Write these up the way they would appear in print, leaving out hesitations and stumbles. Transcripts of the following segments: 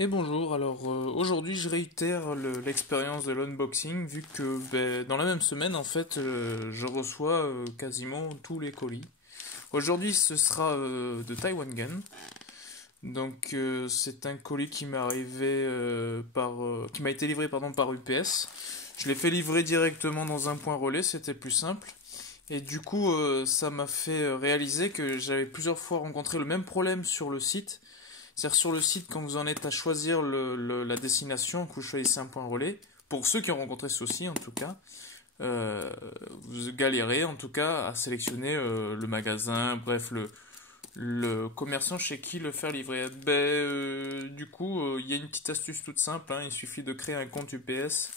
Et bonjour, alors aujourd'hui je réitère l'expérience de l'unboxing vu que dans la même semaine en fait je reçois quasiment tous les colis. Aujourd'hui ce sera de Taiwan Gun, donc c'est un colis qui m'est arrivé qui m'a été livré pardon, par UPS. Je l'ai fait livrer directement dans un point relais, c'était plus simple. Et du coup ça m'a fait réaliser que j'avais plusieurs fois rencontré le même problème sur le site. C'est-à-dire sur le site, quand vous en êtes à choisir la destination, que vous choisissez un point relais, pour ceux qui ont rencontré ce souci en tout cas, vous galérez en tout cas à sélectionner le magasin, bref, le commerçant chez qui le faire livrer. Du coup, il y a une petite astuce toute simple, hein, il suffit de créer un compte UPS,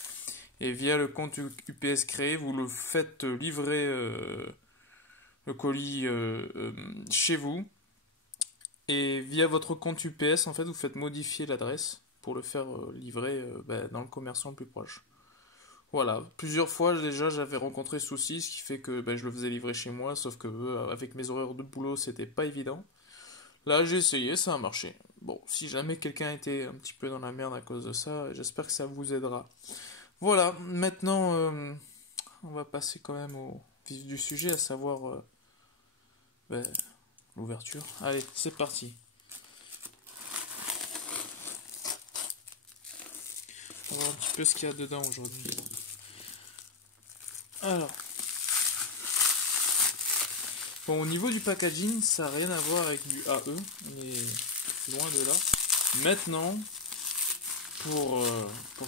et via le compte UPS créé, vous le faites livrer le colis chez vous. Et via votre compte UPS, en fait, vous faites modifier l'adresse pour le faire livrer dans le commerçant le plus proche. Voilà, plusieurs fois déjà j'avais rencontré ce souci, ce qui fait que je le faisais livrer chez moi, sauf que avec mes horaires de boulot, c'était pas évident. Là, j'ai essayé, ça a marché. Bon, si jamais quelqu'un était un petit peu dans la merde à cause de ça, j'espère que ça vous aidera. Voilà, maintenant, on va passer quand même au vif du sujet, à savoir l'ouverture. Allez, c'est parti. On va voir un petit peu ce qu'il y a dedans aujourd'hui. Alors, bon, au niveau du packaging, ça n'a rien à voir avec du AE, on est loin de là. Maintenant, pour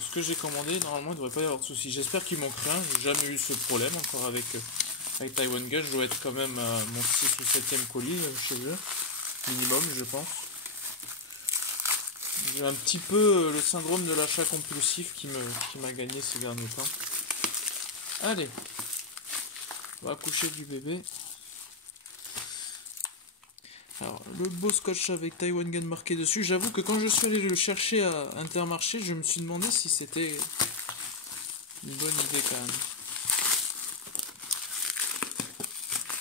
ce que j'ai commandé, normalement il ne devrait pas y avoir de soucis. J'espère qu'il manque rien, j'ai jamais eu ce problème encore avec Taiwan Gun. Je dois être quand même à mon 6 ou 7e colis chez eux, minimum je pense. J'ai un petit peu le syndrome de l'achat compulsif qui m'a gagné ces derniers temps. Allez, on va coucher du bébé. Alors, le beau scotch avec Taiwan Gun marqué dessus. J'avoue que quand je suis allé le chercher à Intermarché, je me suis demandé si c'était une bonne idée quand même.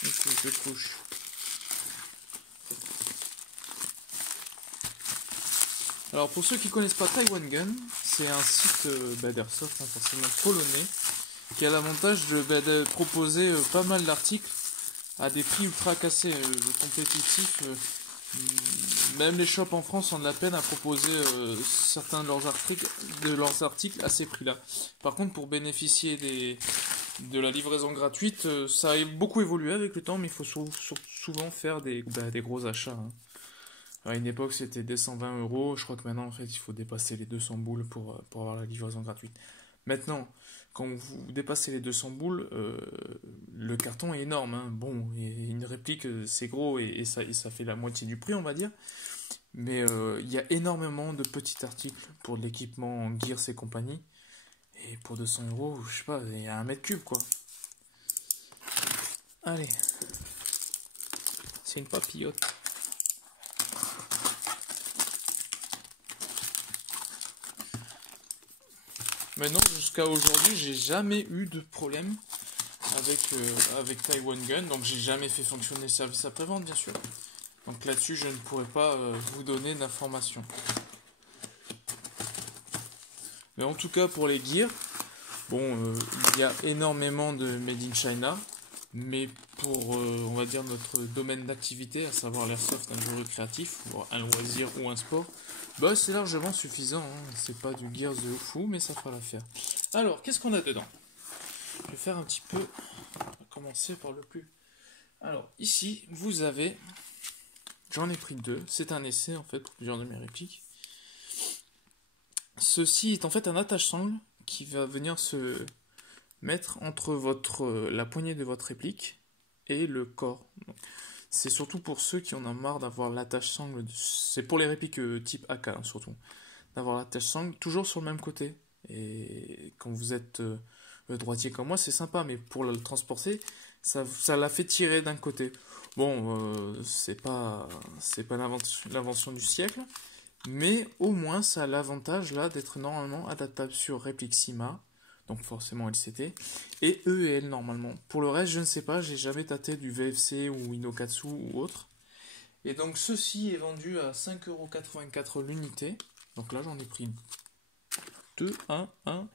Écoute, je couche. Alors, pour ceux qui connaissent pas Taiwan Gun, c'est un site d'airsoft, hein, forcément polonais, qui a l'avantage de proposer pas mal d'articles à des prix ultra cassés, compétitifs. Même les shops en France ont de la peine à proposer certains de leurs articles à ces prix-là. Par contre, pour bénéficier de la livraison gratuite, ça a beaucoup évolué avec le temps, mais il faut souvent faire des gros achats, hein. À une époque, c'était des 120 euros. Je crois que maintenant, en fait, il faut dépasser les 200 boules pour avoir la livraison gratuite. Maintenant, quand vous dépassez les 200 boules, le carton est énorme, hein. Bon, et une réplique, c'est gros et ça fait la moitié du prix, on va dire. Mais il y a énormément de petits articles pour de l'équipement en Gears et compagnie. Et pour 200 euros, je sais pas, il y a 1 m3, quoi. Allez. C'est une papillote. Maintenant, jusqu'à aujourd'hui, j'ai jamais eu de problème avec Taiwan Gun, donc j'ai jamais fait fonctionner le service après-vente, bien sûr. Donc là-dessus, je ne pourrais pas vous donner d'informations. Mais en tout cas, pour les gears, bon, il y a énormément de Made in China, mais pour, on va dire, notre domaine d'activité, à savoir l'airsoft, un jeu récréatif, un loisir ou un sport, c'est largement suffisant, hein. C'est pas du Gears de fou, mais ça fera l'affaire. Alors, qu'est-ce qu'on a dedans? Je vais faire un petit peu, on va commencer par le plus. Alors, ici, vous avez, j'en ai pris 2, c'est un essai en fait, pour plusieurs de mes répliques. Ceci est en fait un attache-sangle qui va venir se mettre entre la poignée de votre réplique et le corps. C'est surtout pour ceux qui en ont marre d'avoir l'attache-sangle, c'est pour les répliques type AK, hein, surtout, d'avoir l'attache-sangle toujours sur le même côté. Et quand vous êtes droitier comme moi, c'est sympa, mais pour le transporter, ça la fait tirer d'un côté. Bon, c'est pas l'invention du siècle, mais au moins ça a l'avantage là d'être normalement adaptable sur réplique CIMA, donc forcément LCT, et EL normalement. Pour le reste, je ne sais pas, j'ai jamais tâté du VFC ou Inokatsu ou autre. Et donc ceci est vendu à 5,84 € l'unité. Donc là j'en ai pris 2, 1,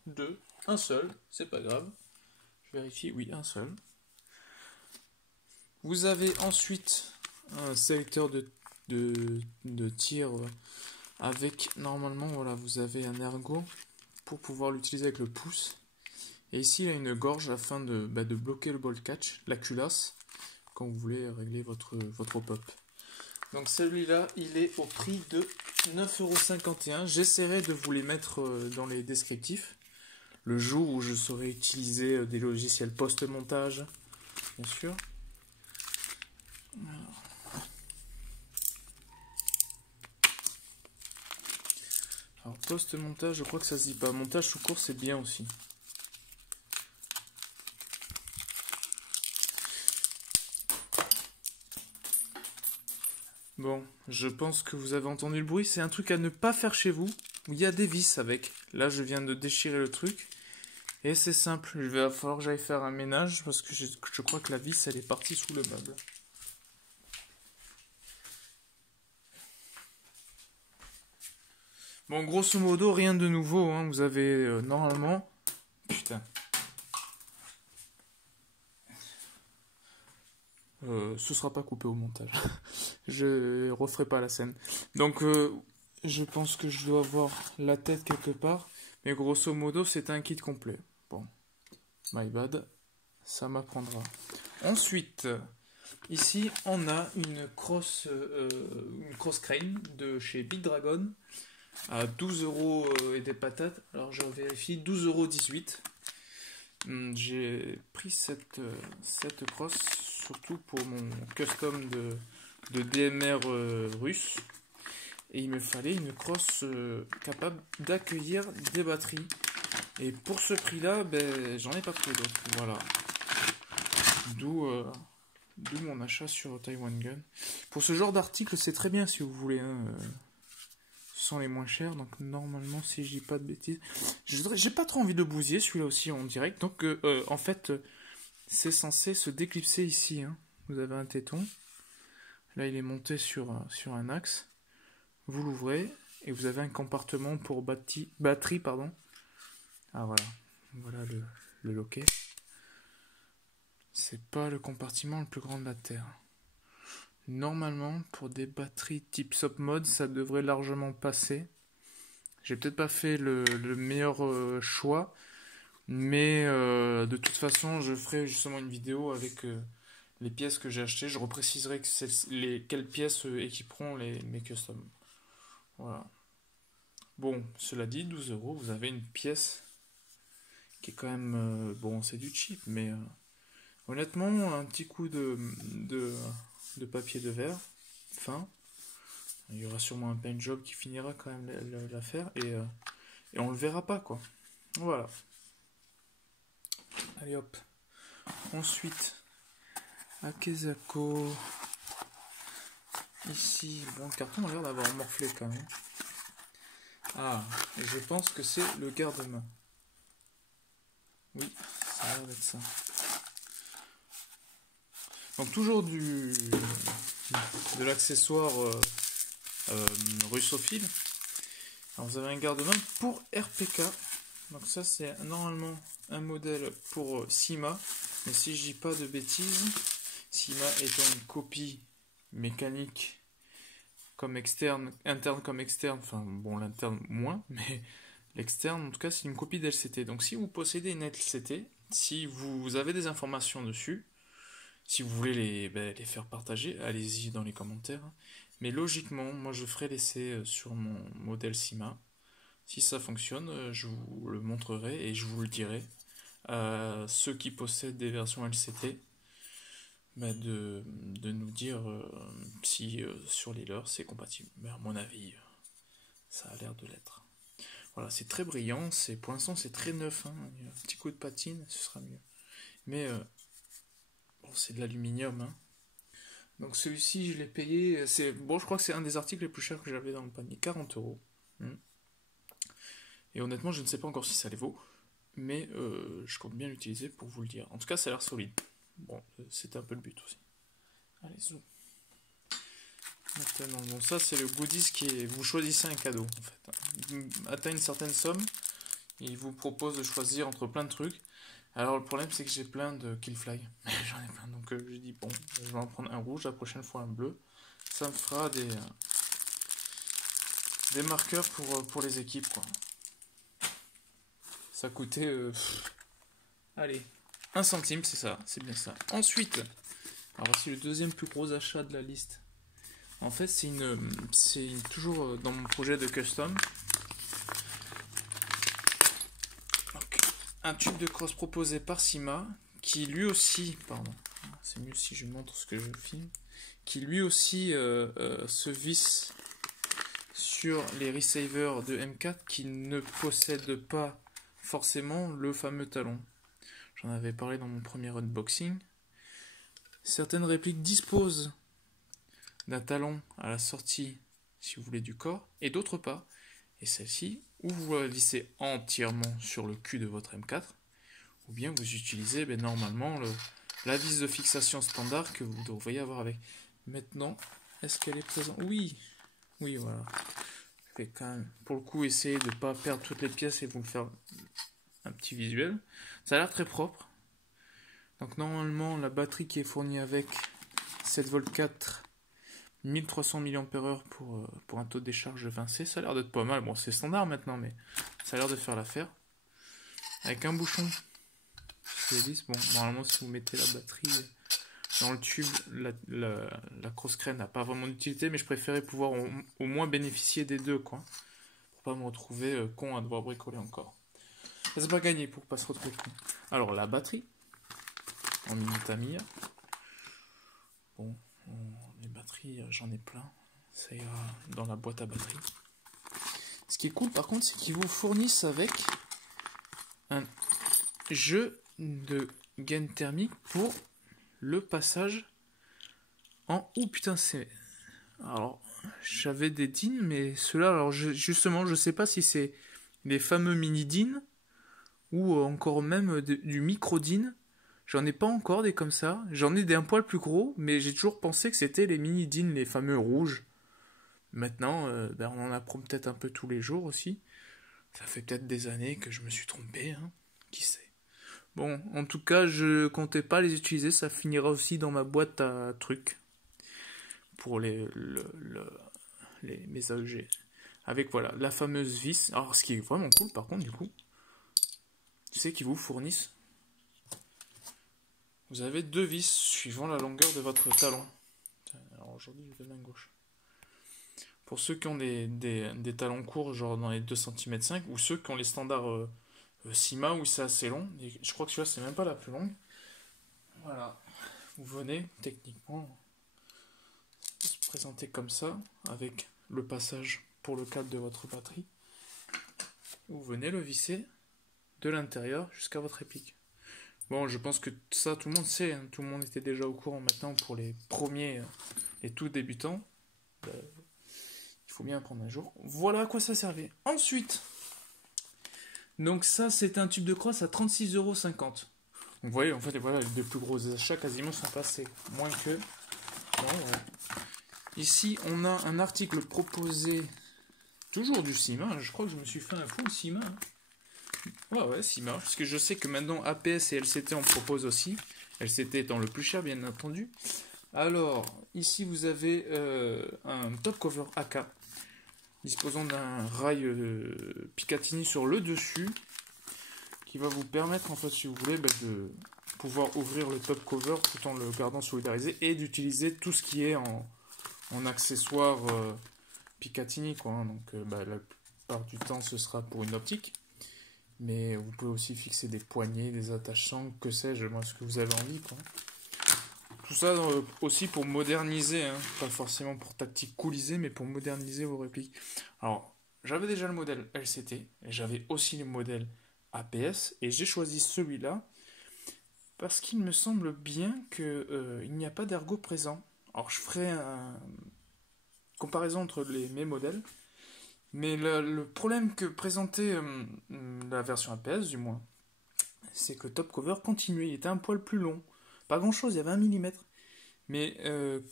2, un seul, c'est pas grave. Je vérifie, oui, un seul. Vous avez ensuite un sélecteur de tir avec, normalement, voilà, vous avez un ergot pour pouvoir l'utiliser avec le pouce. Et ici, il y a une gorge afin de bloquer le ball catch, la culasse, quand vous voulez régler votre pop. Donc celui-là, il est au prix de 9,51 €. J'essaierai de vous les mettre dans les descriptifs. Le jour où je saurai utiliser des logiciels post-montage, bien sûr. Alors post-montage, je crois que ça se dit pas. Montage sous cours, c'est bien aussi. Bon, je pense que vous avez entendu le bruit. C'est un truc à ne pas faire chez vous. Où il y a des vis avec. Là, je viens de déchirer le truc. Et c'est simple. Il va falloir que j'aille faire un ménage. Parce que je crois que la vis, elle est partie sous le meuble. Bon, grosso modo, rien de nouveau. Hein. Vous avez normalement... Putain. Ce sera pas coupé au montage. Je referai pas la scène. Donc, je pense que je dois avoir la tête quelque part. Mais grosso modo, c'est un kit complet. Bon, my bad. Ça m'apprendra. Ensuite, ici, on a une cross crane de chez Big Dragon à 12 € et des patates. Alors, je vérifie, 12,18 €. J'ai pris cette cross surtout pour mon custom de DMR russe. Et il me fallait une cross capable d'accueillir des batteries. Et pour ce prix-là, ben, j'en ai pas trouvé d'autres. Voilà. D'où mon achat sur Taiwan Gun. Pour ce genre d'article, c'est très bien si vous voulez. Hein, ce sont les moins chers. Donc normalement, si je dis pas de bêtises. J'ai pas trop envie de bousiller celui-là aussi en direct. Donc en fait, c'est censé se déclipser ici. Hein. Vous avez un téton. Là, il est monté sur un axe. Vous l'ouvrez et vous avez un compartiment pour batterie. Pardon. Ah voilà. Voilà le loquet. C'est pas le compartiment le plus grand de la Terre. Normalement, pour des batteries type SOP mode, ça devrait largement passer. J'ai peut-être pas fait le meilleur choix, mais de toute façon, je ferai justement une vidéo avec les pièces que j'ai achetées. Je repréciserai quelles pièces équiperont mes customs. Voilà. Bon, cela dit, 12 €, vous avez une pièce qui est quand même... bon, c'est du cheap, mais... honnêtement, un petit coup de papier de verre fin. Il y aura sûrement un paint job qui finira quand même l'affaire et on le verra pas quoi. Voilà. Allez hop. Ensuite, Akezako. Ici, bon, le carton a l'air d'avoir morflé quand même. Ah, je pense que c'est le garde-main. Oui, ça a l'air d'être ça. Donc toujours de l'accessoire russophile. Alors vous avez un garde-main pour RPK. Donc ça c'est normalement un modèle pour Syma. Mais si je dis pas de bêtises, Syma étant une copie mécanique comme externe, interne comme externe, enfin bon l'interne moins, mais l'externe en tout cas c'est une copie d'LCT. Donc si vous possédez une LCT, si vous avez des informations dessus, si vous voulez les faire partager, allez-y dans les commentaires. Mais logiquement, moi je ferai l'essai sur mon modèle Syma. Si ça fonctionne, je vous le montrerai et je vous le dirai. Ceux qui possèdent des versions LCT, de nous dire si sur les leurs c'est compatible. Mais à mon avis, ça a l'air de l'être. Voilà, c'est très brillant, pour l'instant c'est très neuf. Hein. Un petit coup de patine, ce sera mieux. Mais... bon, c'est de l'aluminium. Hein. Donc celui-ci, je l'ai payé. Bon, je crois que c'est un des articles les plus chers que j'avais dans le panier. 40 €. Et honnêtement, je ne sais pas encore si ça les vaut. Mais je compte bien l'utiliser pour vous le dire. En tout cas, ça a l'air solide. Bon, c'était un peu le but aussi. Allez, zoom. Maintenant, bon, ça c'est le goodies qui est... Vous choisissez un cadeau, en fait. Atteint une certaine somme, il vous propose de choisir entre plein de trucs. Alors le problème c'est que j'ai plein de Killfly. J'en ai plein, donc j'ai dit bon, je vais en prendre un rouge, la prochaine fois un bleu. Ça me fera des marqueurs pour les équipes, quoi. Ça coûtait... allez, 1 centime, c'est ça, c'est bien ça. Ensuite, alors voici le deuxième plus gros achat de la liste. En fait, c'est toujours dans mon projet de custom. Donc, un tube de crosse proposé par Syma, qui lui aussi, pardon, c'est mieux si je montre ce que je filme, qui lui aussi se visse sur les receivers de M4 qui ne possèdent pas forcément le fameux talon. J'en avais parlé dans mon premier unboxing. Certaines répliques disposent d'un talon à la sortie, si vous voulez, du corps, et d'autres pas. Et celle-ci, ou vous la vissez entièrement sur le cul de votre M4, ou bien vous utilisez normalement la vis de fixation standard que vous devriez avoir avec. Maintenant, est-ce qu'elle est présente? Oui, oui, voilà. Je vais quand même, pour le coup, essayer de ne pas perdre toutes les pièces et vous faire un petit visuel. Ça a l'air très propre. Donc normalement, la batterie qui est fournie avec 7V4, 1300 mAh pour un taux de décharge de 20C, ça a l'air d'être pas mal. Bon, c'est standard maintenant, mais ça a l'air de faire l'affaire. Avec un bouchon, bon, normalement, si vous mettez la batterie dans le tube, la cross-crane n'a pas vraiment d'utilité, mais je préférais pouvoir au moins bénéficier des deux, quoi. Pour pas me retrouver con à devoir bricoler encore. Ça, c'est pas gagné pour pas se retrouver con. Alors, la batterie, en mini Tamiya. Bon, les batteries, j'en ai plein. Ça ira dans la boîte à batterie. Ce qui est cool, par contre, c'est qu'ils vous fournissent avec un jeu de gaine thermique pour le passage en... Oh putain, c'est... Alors, j'avais des DIN, mais ceux-là, alors justement, je sais pas si c'est les fameux mini DIN ou encore même du micro DIN. J'en ai pas encore des comme ça. J'en ai des un poil plus gros, mais j'ai toujours pensé que c'était les mini DIN, les fameux rouges. Maintenant, on en apprend peut-être un peu tous les jours aussi. Ça fait peut-être des années que je me suis trompé, hein. Qui sait. Bon, en tout cas, je comptais pas les utiliser. Ça finira aussi dans ma boîte à trucs pour mes AEG. Avec voilà la fameuse vis. Alors, ce qui est vraiment cool, par contre, du coup, c'est qu'ils vous fournissent. Vous avez deux vis suivant la longueur de votre talon. Alors aujourd'hui, je vais la main gauche. Pour ceux qui ont des talons courts, genre dans les 2,5 cm, ou ceux qui ont les standards Syma où c'est assez long, et je crois que celui-là c'est même pas la plus longue. Voilà, vous venez techniquement se présenter comme ça, avec le passage pour le câble de votre batterie. Vous venez le visser de l'intérieur jusqu'à votre réplique. Bon, je pense que ça tout le monde sait, hein, tout le monde était déjà au courant maintenant pour les premiers, les tout débutants. Il faut bien apprendre un jour. Voilà à quoi ça servait. Ensuite, donc ça c'est un tube de crosse à 36,50 €. Donc vous voyez, en fait, voilà, les deux plus gros achats quasiment sont passés. Moins que... Bon, ouais. Ici, on a un article proposé, toujours du Syma. Je crois que je me suis fait un full Syma. Ouais, Syma. Parce que je sais que maintenant APS et LCT en proposent aussi. LCT étant le plus cher, bien entendu. Alors, ici vous avez un top cover AK disposant d'un rail Picatinny sur le dessus qui va vous permettre, en fait, si vous voulez, de pouvoir ouvrir le top cover tout en le gardant solidarisé et d'utiliser tout ce qui est en accessoire Picatinny, quoi. Hein. Donc, la plupart du temps, ce sera pour une optique. Mais vous pouvez aussi fixer des poignées, des attachants, que sais-je, moi, ce que vous avez envie, quoi. Tout ça aussi pour moderniser, hein, pas forcément pour tacticuliser, mais pour moderniser vos répliques. Alors, j'avais déjà le modèle LCT, et j'avais aussi le modèle APS, et j'ai choisi celui-là parce qu'il me semble bien qu'il n'y a pas d'ergot présent. Alors, je ferai une comparaison entre mes modèles, mais le problème que présentait la version APS, du moins, c'est que top cover continuait, il était un poil plus long. Pas grand chose, il y avait 1 mm. Mais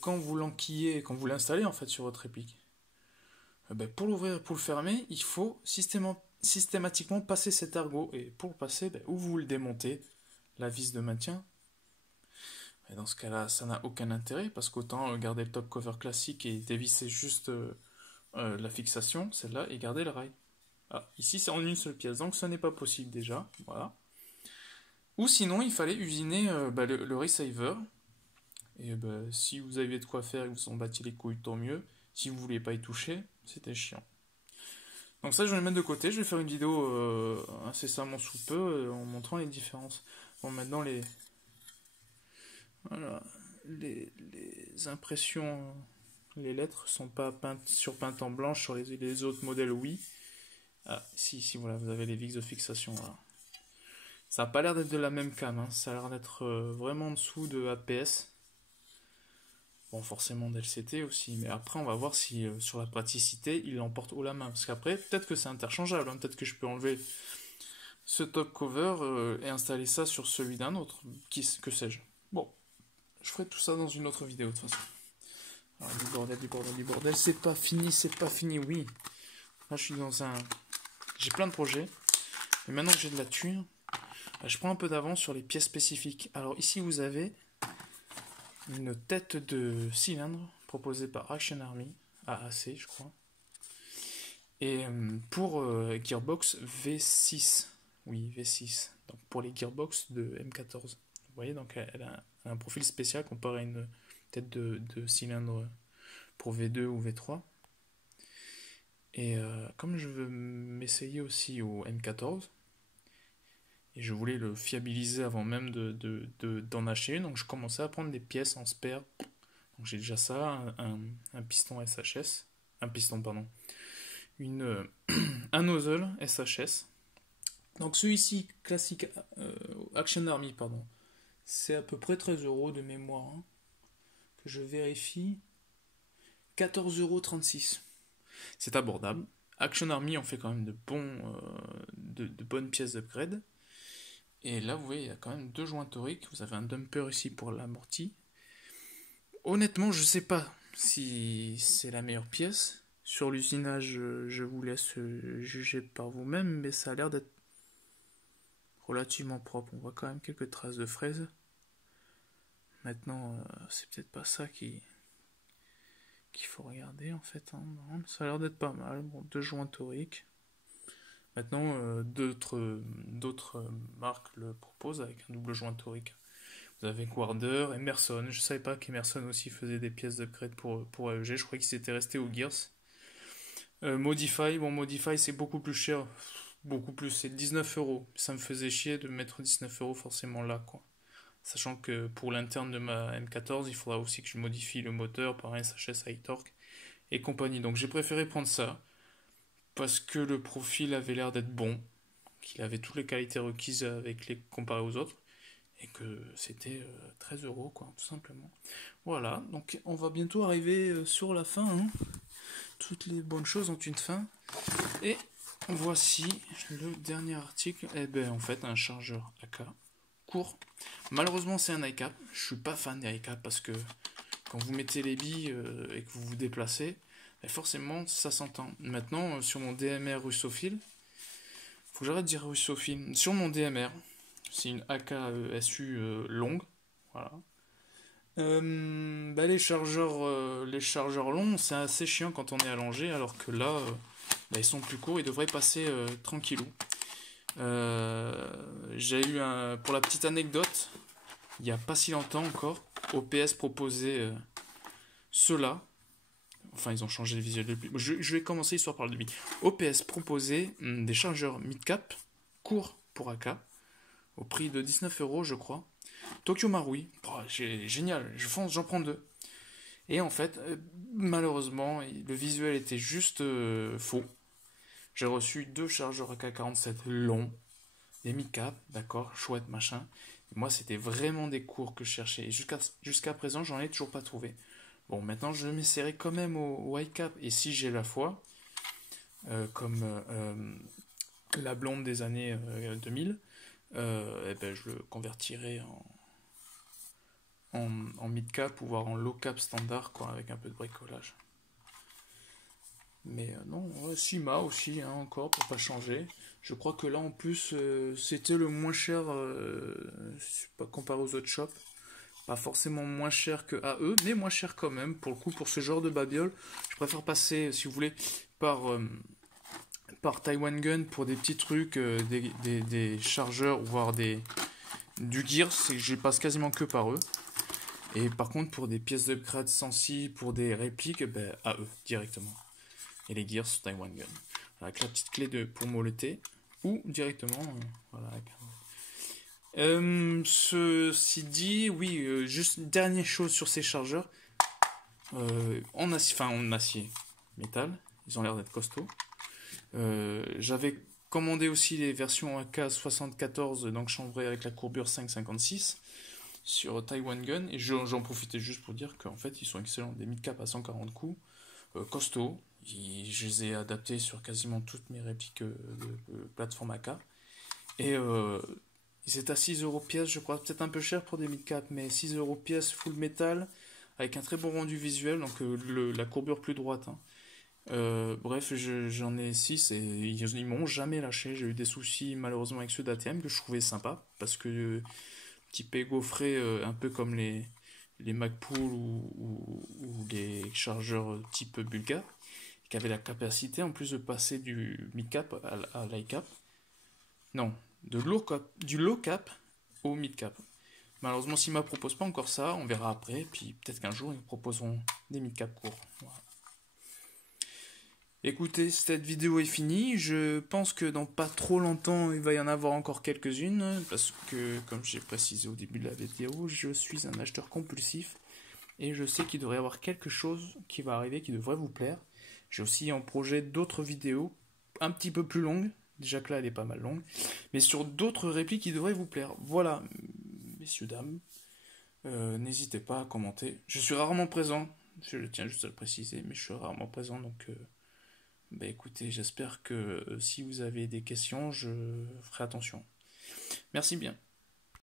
quand vous l'enquillez, quand vous l'installez en fait sur votre réplique, ben, pour l'ouvrir et pour le fermer, il faut systématiquement passer cet ergot. Et pour le passer, ben, ou vous le démontez, la vis de maintien. Et dans ce cas-là, ça n'a aucun intérêt parce qu'autant garder le top cover classique et dévisser juste la fixation, celle-là, et garder le rail. Ah, ici, c'est en une seule pièce, donc ça n'est pas possible déjà. Voilà. Ou sinon, il fallait usiner le receiver. Et si vous aviez de quoi faire et que vous en battiez les couilles, tant mieux. Si vous voulez pas y toucher, c'était chiant. Donc ça, je vais le mettre de côté. Je vais faire une vidéo incessamment sous peu en montrant les différences. Bon, maintenant, voilà, les impressions, les lettres sont pas peintes surpeintes en blanche sur les autres modèles, oui. Ah, si, voilà, vous avez les VIX de fixation, là. Ça n'a pas l'air d'être de la même cam, hein. Ça a l'air d'être vraiment en dessous de APS. Bon, forcément d'LCT aussi, mais après on va voir si sur la praticité il l'emporte haut la main. Parce qu'après, peut-être que c'est interchangeable, hein. Peut-être que je peux enlever ce top cover et installer ça sur celui d'un autre, que sais-je. Bon, je ferai tout ça dans une autre vidéo de toute façon. Alors, du bordel, c'est pas fini, oui. Là je suis dans un... J'ai plein de projets, mais maintenant que j'ai de la thune, je prends un peu d'avance sur les pièces spécifiques. Alors ici vous avez une tête de cylindre proposée par Action Army, AAC je crois, et pour Gearbox V6, oui V6, donc pour les Gearbox de M14. Vous voyez, donc elle a un profil spécial comparé à une tête de cylindre pour V2 ou V3. Et comme je veux m'essayer aussi au M14, et je voulais le fiabiliser avant même d'en acheter une, donc je commençais à prendre des pièces en spare. Donc j'ai déjà ça, un piston SHS, un piston pardon, un nozzle SHS. Donc celui-ci, classique Action Army, pardon, c'est à peu près 13 € de mémoire, hein, que je vérifie, 14,36 €. C'est abordable. Action Army, on fait quand même de bonnes pièces d'upgrade. Et là, vous voyez, il y a quand même deux joints toriques. Vous avez un dumper ici pour l'amorti. Honnêtement, je ne sais pas si c'est la meilleure pièce. Sur l'usinage, je vous laisse juger par vous-même, mais ça a l'air d'être relativement propre. On voit quand même quelques traces de fraises. Maintenant, c'est peut-être pas ça qu'il faut regarder en fait, hein. Non, ça a l'air d'être pas mal. Bon, deux joints toriques. Maintenant, d'autres marques le proposent avec un double joint torique. Vous avez Guarder, Emerson. Je savais pas qu'Emerson aussi faisait des pièces d'upgrade pour AEG. Je croyais qu'ils étaient restés au Gears. Modify, bon, Modify c'est beaucoup plus cher. Beaucoup plus, c'est 19 €. Ça me faisait chier de mettre 19 € forcément là, quoi. Sachant que pour l'interne de ma M14, il faudra aussi que je modifie le moteur par un SHS high torque et compagnie. Donc j'ai préféré prendre ça parce que le profil avait l'air d'être bon, qu'il avait toutes les qualités requises comparé aux autres, et que c'était 13 € quoi, tout simplement. Voilà, donc on va bientôt arriver sur la fin, hein. Toutes les bonnes choses ont une fin. Et voici le dernier article. Eh ben en fait un chargeur AK court. Malheureusement c'est un iCap. Je suis pas fan des iCap parce que quand vous mettez les billes et que vous vous déplacez, forcément ça s'entend. Maintenant sur mon DMR russophile, faut que j'arrête de dire russophile. Sur mon DMR, c'est une AK SU longue, voilà. Les chargeurs longs, c'est assez chiant quand on est allongé, alors que là, ils sont plus courts, ils devraient passer tranquillou. J'ai eu pour la petite anecdote, il n'y a pas si longtemps encore, OPS proposait cela. Enfin, ils ont changé le visuel depuis. Je vais commencer histoire par le début. OPS proposait des chargeurs mid-cap, courts pour AK, au prix de 19 € je crois. Tokyo Marui, génial, je fonce, j'en prends deux. Et en fait, malheureusement, le visuel était juste faux. J'ai reçu deux chargeurs AK-47 longs, des mid-cap, d'accord, chouette, machin. Et moi, c'était vraiment des cours que je cherchais. Et jusqu'à présent, j'en ai toujours pas trouvé. Bon, maintenant, je m'essaierai quand même au high cap. Et si j'ai la foi, comme la blonde des années 2000, je le convertirai en mid-cap ou voire en low-cap standard, quoi, avec un peu de bricolage. Mais non, Sima aussi, hein, encore, pour pas changer. Je crois que là, en plus, c'était le moins cher, pas comparé aux autres shops. Pas forcément moins cher que AE, mais moins cher quand même. Pour le coup, pour ce genre de babiole, je préfère passer, si vous voulez, par Taiwan Gun pour des petits trucs, des chargeurs, voire du gear. C'est que je passe quasiment que par eux. Et par contre, pour des pièces d'upgrade sensibles, pour des répliques, ben, AE directement. Et les gears sur Taiwan Gun. Avec la petite clé pour moletter. Ou directement, voilà. Ceci dit, oui, juste une dernière chose sur ces chargeurs. En acier métal. Ils ont l'air d'être costauds. J'avais commandé aussi les versions AK74, donc chambrées avec la courbure 5,56 sur Taiwan Gun. Et j'en profitais juste pour dire qu'en fait, ils sont excellents. Des mid-cap à 140 coups. Costauds. Je les ai adaptés sur quasiment toutes mes répliques de plateforme AK. Et c'est à 6€ pièce, je crois, peut-être un peu cher pour des mid-cap, mais 6€ pièce full métal, avec un très bon rendu visuel, donc la courbure plus droite. Hein. Bref, j'en ai 6 et ils m'ont jamais lâché. J'ai eu des soucis malheureusement avec ceux d'ATM que je trouvais sympa, parce que type gaufré, un peu comme les Magpul ou les chargeurs type Bulgare, qui avaient la capacité en plus de passer du mid-cap à l'high-cap. Non, du low-cap au mid-cap. Malheureusement, Sima ne propose pas encore ça, on verra après, puis peut-être qu'un jour ils proposeront des mid-cap courts. Voilà. Écoutez, cette vidéo est finie, je pense que dans pas trop longtemps il va y en avoir encore quelques-unes, parce que comme j'ai précisé au début de la vidéo, je suis un acheteur compulsif, et je sais qu'il devrait y avoir quelque chose qui va arriver qui devrait vous plaire. J'ai aussi en projet d'autres vidéos, un petit peu plus longues, déjà que là elle est pas mal longue, mais sur d'autres répliques qui devraient vous plaire. Voilà, messieurs, dames, n'hésitez pas à commenter. Je suis rarement présent, je tiens juste à le préciser, mais je suis rarement présent, donc écoutez, j'espère que si vous avez des questions, je ferai attention. Merci bien.